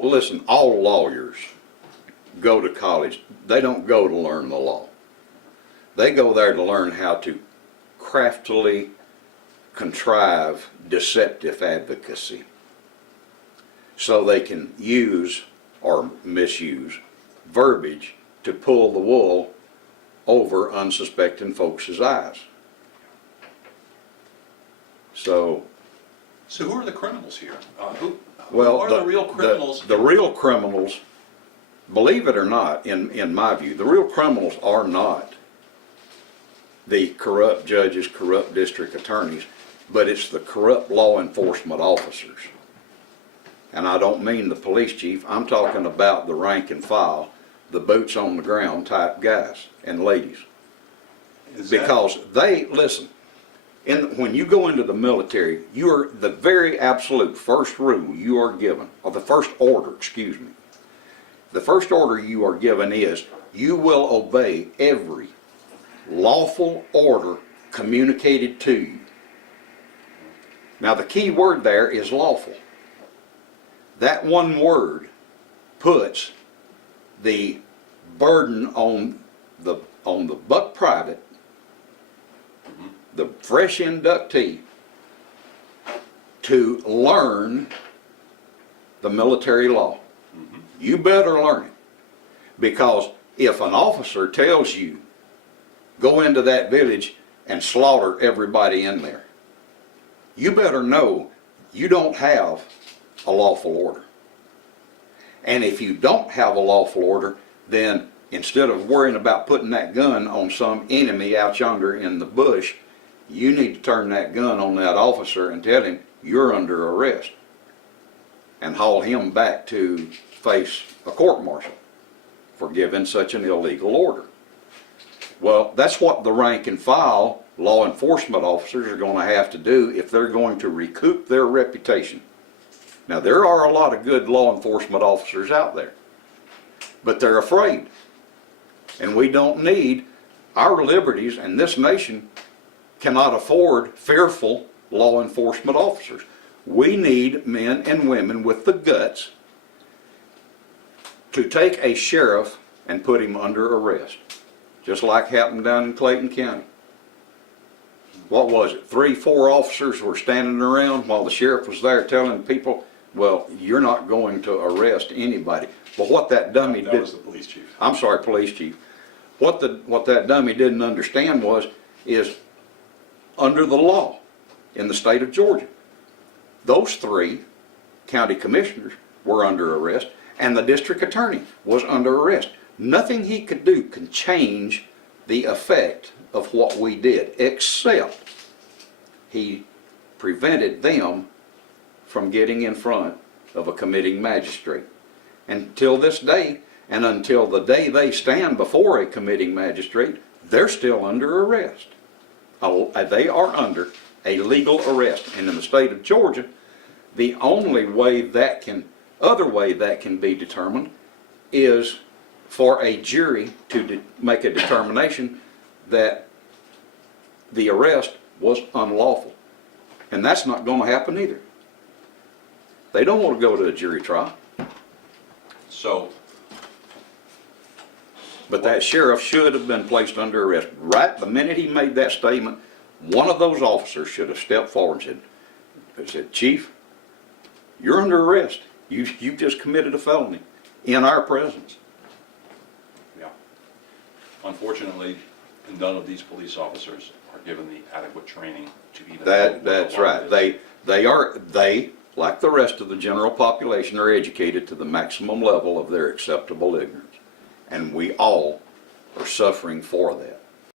Listen, all lawyers go to college. They don't go to learn the law. They go there to learn how to craftily contrive deceptive advocacy so they can use or misuse verbiage to pull the wool over unsuspecting folks' eyes. So who are the criminals here? Who well, are the real criminals? The real criminals, believe it or not, in my view, the real criminals are not the corrupt judges, corrupt district attorneys, but it's the corrupt law enforcement officers. And I don't mean the police chief, I'm talking about the rank and file, the boots on the ground type guys and ladies. Because they, listen, when you go into the military, you are the very absolute first rule you are given, or the first order, excuse me. The first order you are given is you will obey every lawful order communicated to you. Now the key word there is lawful. That one word puts the burden on the buck private, the fresh inductee, to learn the military law. You better learn it, because if an officer tells you go into that village and slaughter everybody in there, you better know you don't have a lawful order. And if you don't have a lawful order, then instead of worrying about putting that gun on some enemy out yonder in the bush, you need to turn that gun on that officer and tell him you're under arrest and haul him back to face a court-martial for giving such an illegal order. Well, that's what the rank and file law enforcement officers are going to have to do if they're going to recoup their reputation. Now, there are a lot of good law enforcement officers out there, but they're afraid. And we don't need our liberties, and this nation cannot afford fearful law enforcement officers. We need men and women with the guts to take a sheriff and put him under arrest, just like happened down in Clayton County. What was it? 3, 4 officers were standing around while the sheriff was there telling people, well, you're not going to arrest anybody. But what that dummy did... That was the police chief. I'm sorry, police chief. What that dummy didn't understand is under the law in the state of Georgia, those 3 county commissioners were under arrest, and the district attorney was under arrest. Nothing he could do can change the effect of what we did, except he prevented them from getting in front of a committing magistrate. Until this day, and until the day they stand before a committing magistrate, they're still under arrest. They are under a legal arrest. And in the state of Georgia, the only way other way that can be determined is for a jury to make a determination that the arrest was unlawful. And that's not going to happen either. They don't want to go to a jury trial. So, but that sheriff should have been placed under arrest. Right the minute he made that statement, one of those officers should have stepped forward and said, Chief, you're under arrest. You've just committed a felony in our presence. yeah. Unfortunately, none of these police officers are given the adequate training to even know what That's the law right. is. They, like the rest of the general population, are educated to the maximum level of their acceptable ignorance. And we all are suffering for that.